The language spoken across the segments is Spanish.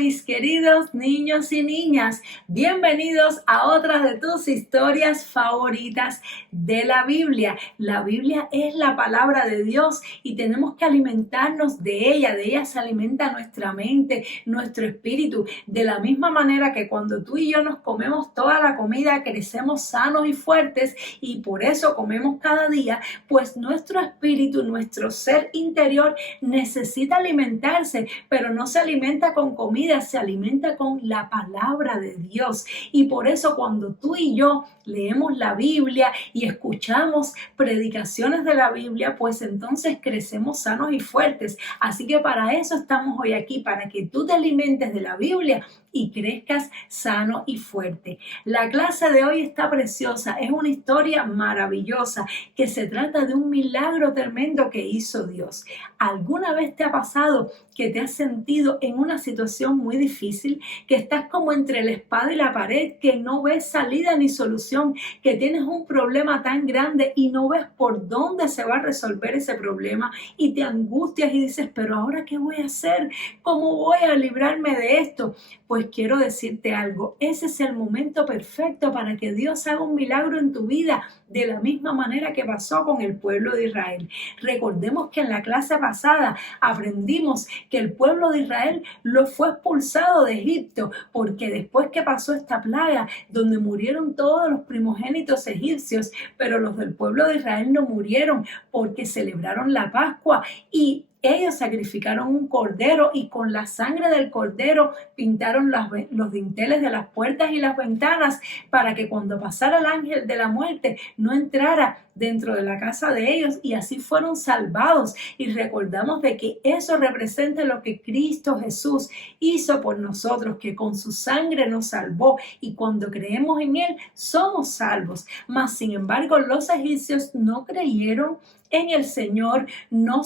mis queridos niños y niñas, bienvenidos a otras de tus historias favoritas de la Biblia. La Biblia es la palabra de Dios y tenemos que alimentarnos de ella se alimenta nuestra mente, nuestro espíritu, de la misma manera que cuando tú y yo nos comemos toda la comida, crecemos sanos y fuertes y por eso comemos cada día, pues nuestro espíritu, nuestro ser interior necesita alimentarse, pero no se alimenta con comida, se alimenta con la palabra de Dios. Y por eso cuando tú y yo leemos la Biblia y escuchamos predicaciones de la Biblia, pues entonces crecemos sanos y fuertes. Así que para eso estamos hoy aquí, para que tú te alimentes de la Biblia y crezcas sano y fuerte. La clase de hoy está preciosa, es una historia maravillosa que se trata de un milagro tremendo que hizo Dios. ¿Alguna vez te ha pasado que te has sentido en una situación muy difícil, que estás como entre la espada y la pared, que no ves salida ni solución, que tienes un problema tan grande y no ves por dónde se va a resolver ese problema y te angustias y dices, pero ahora qué voy a hacer? ¿Cómo voy a librarme de esto? Pues quiero decirte algo, ese es el momento perfecto para que Dios haga un milagro en tu vida, de la misma manera que pasó con el pueblo de Israel. Recordemos que en la clase pasada aprendimos que el pueblo de Israel lo fue expulsado de Egipto, porque después que pasó esta plaga, donde murieron todos los primogénitos egipcios, pero los del pueblo de Israel no murieron porque celebraron la Pascua y ellos sacrificaron un cordero y con la sangre del cordero pintaron los dinteles de las puertas y las ventanas para que cuando pasara el ángel de la muerte no entrara dentro de la casa de ellos y así fueron salvados. Y recordamos de que eso representa lo que Cristo Jesús hizo por nosotros, que con su sangre nos salvó y cuando creemos en Él somos salvos. Mas sin embargo los egipcios no creyeron en el Señor, no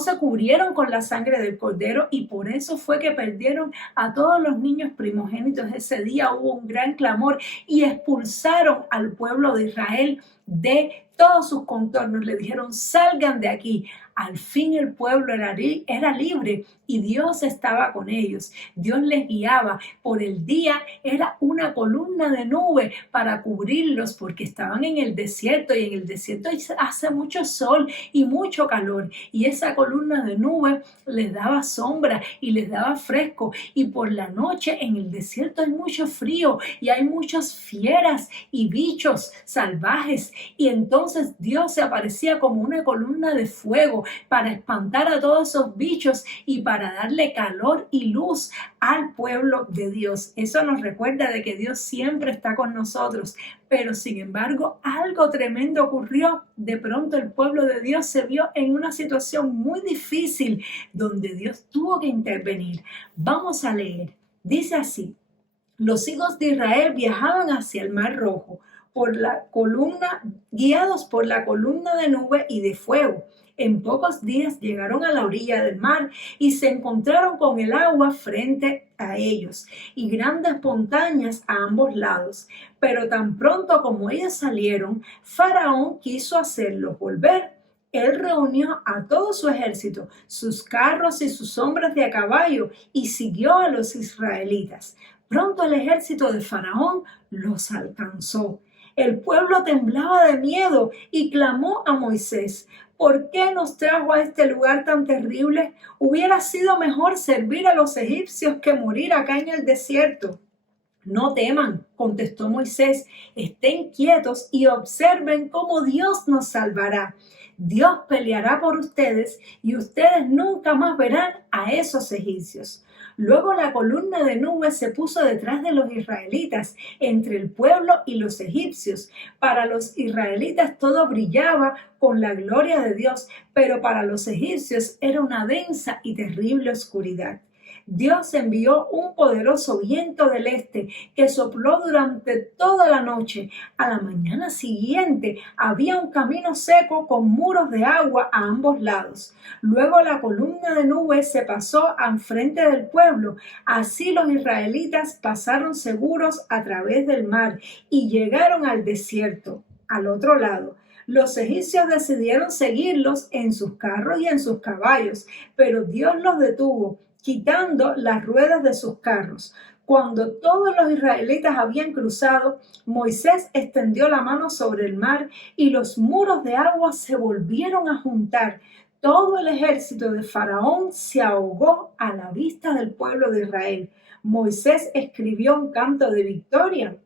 se cubrieron con la sangre del cordero y por eso fue que perdieron a todos los niños primogénitos. Ese día hubo un gran clamor y expulsaron al pueblo de Israel de todos sus contornos. Le dijeron, salgan de aquí. Al fin el pueblo era libre y Dios estaba con ellos. Dios les guiaba. Por el día era una columna de nube para cubrirlos porque estaban en el desierto y en el desierto hace mucho sol y mucho calor. Y esa columna de nube les daba sombra y les daba fresco. Y por la noche en el desierto hay mucho frío y hay muchas fieras y bichos salvajes. Y entonces Dios se aparecía como una columna de fuego para espantar a todos esos bichos y para darle calor y luz al pueblo de Dios. Eso nos recuerda de que Dios siempre está con nosotros, pero sin embargo algo tremendo ocurrió. De pronto el pueblo de Dios se vio en una situación muy difícil donde Dios tuvo que intervenir. Vamos a leer. Dice así: los hijos de Israel viajaban hacia el Mar Rojo guiados por la columna de nube y de fuego. En pocos días llegaron a la orilla del mar y se encontraron con el agua frente a ellos y grandes montañas a ambos lados. Pero tan pronto como ellos salieron, Faraón quiso hacerlos volver. Él reunió a todo su ejército, sus carros y sus hombres de a caballo y siguió a los israelitas. Pronto el ejército de Faraón los alcanzó. El pueblo temblaba de miedo y clamó a Moisés: ¿por qué nos trajo a este lugar tan terrible? Hubiera sido mejor servir a los egipcios que morir acá en el desierto. No teman, contestó Moisés, estén quietos y observen cómo Dios nos salvará. Dios peleará por ustedes y ustedes nunca más verán a esos egipcios. Luego la columna de nube se puso detrás de los israelitas, entre el pueblo y los egipcios. Para los israelitas todo brillaba con la gloria de Dios, pero para los egipcios era una densa y terrible oscuridad. Dios envió un poderoso viento del este que sopló durante toda la noche. A la mañana siguiente había un camino seco con muros de agua a ambos lados. Luego la columna de nube se pasó al frente del pueblo. Así los israelitas pasaron seguros a través del mar y llegaron al desierto, al otro lado. Los egipcios decidieron seguirlos en sus carros y en sus caballos, pero Dios los detuvo. quitando las ruedas de sus carros. Cuando todos los israelitas habían cruzado, Moisés extendió la mano sobre el mar y los muros de agua se volvieron a juntar. Todo el ejército de Faraón se ahogó a la vista del pueblo de Israel. Moisés escribió un canto de victoria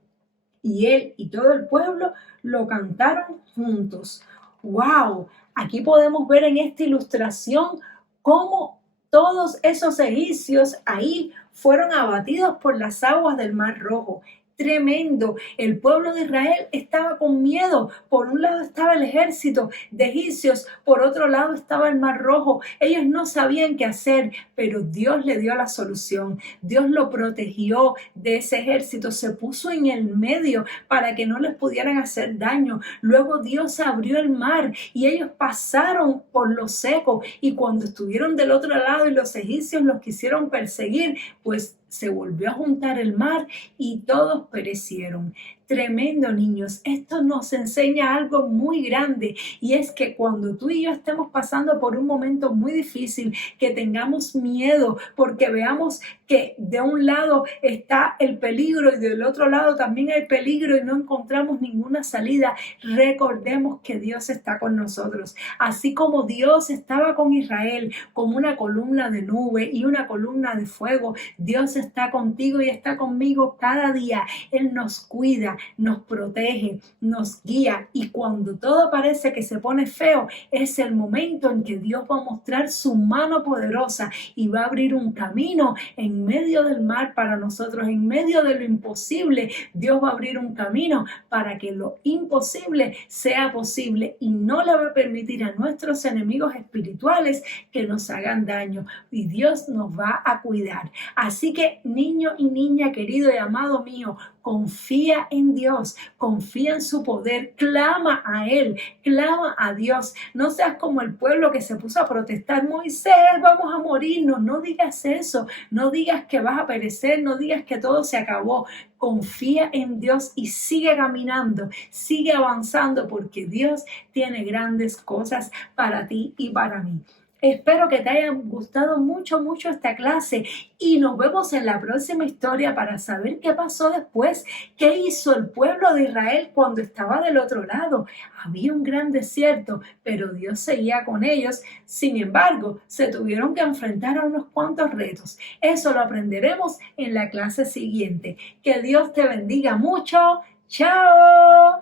y él y todo el pueblo lo cantaron juntos. ¡Wow! Aquí podemos ver en esta ilustración cómo todos esos egipcios ahí fueron abatidos por las aguas del Mar Rojo. Tremendo. El pueblo de Israel estaba con miedo. Por un lado estaba el ejército de egipcios, por otro lado estaba el Mar Rojo. Ellos no sabían qué hacer, pero Dios le dio la solución. Dios lo protegió de ese ejército, se puso en el medio para que no les pudieran hacer daño. Luego Dios abrió el mar y ellos pasaron por lo seco, y cuando estuvieron del otro lado y los egipcios los quisieron perseguir, pues se volvió a juntar el mar y todos perecieron. Tremendo, niños. Esto nos enseña algo muy grande, y es que cuando tú y yo estemos pasando por un momento muy difícil, que tengamos miedo porque veamos que de un lado está el peligro y del otro lado también hay peligro y no encontramos ninguna salida, recordemos que Dios está con nosotros. Así como Dios estaba con Israel como una columna de nube y una columna de fuego, Dios está contigo y está conmigo cada día. Él nos cuida, nos protege, nos guía, y cuando todo parece que se pone feo, es el momento en que Dios va a mostrar su mano poderosa y va a abrir un camino en medio del mar para nosotros. En medio de lo imposible, Dios va a abrir un camino para que lo imposible sea posible, y no le va a permitir a nuestros enemigos espirituales que nos hagan daño, y Dios nos va a cuidar. Así que, niño y niña querido y amado mío, confía en Dios, confía en su poder, clama a Él, clama a Dios. No seas como el pueblo que se puso a protestar: Moisés, vamos a morirnos. No digas eso, no digas que vas a perecer, no digas que todo se acabó. Confía en Dios y sigue caminando, sigue avanzando, porque Dios tiene grandes cosas para ti y para mí. Espero que te haya gustado mucho esta clase, y nos vemos en la próxima historia para saber qué pasó después. ¿Qué hizo el pueblo de Israel cuando estaba del otro lado? Había un gran desierto, pero Dios seguía con ellos. Sin embargo, se tuvieron que enfrentar a unos cuantos retos. Eso lo aprenderemos en la clase siguiente. Que Dios te bendiga mucho. ¡Chao!